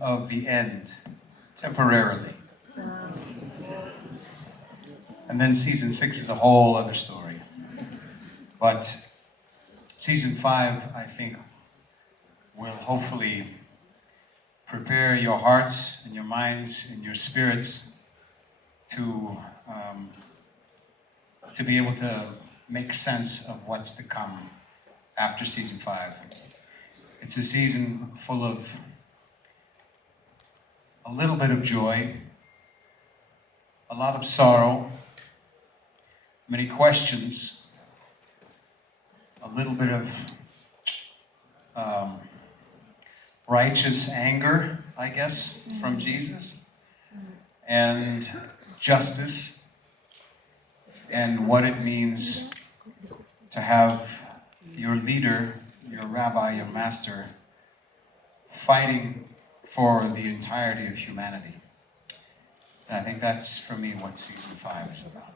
of the end, temporarily. And then season 6 is a whole other story. But season 5, I think, will hopefully prepare your hearts and your minds and your spirits to be able to make sense of what's to come after season 5. It's a season full of a little bit of joy, a lot of sorrow, many questions, a little bit of righteous anger, I guess, from Jesus, and justice, and what it means to have your leader, your rabbi, your master, fighting for the entirety of humanity. And I think that's, for me, what season 5 is about.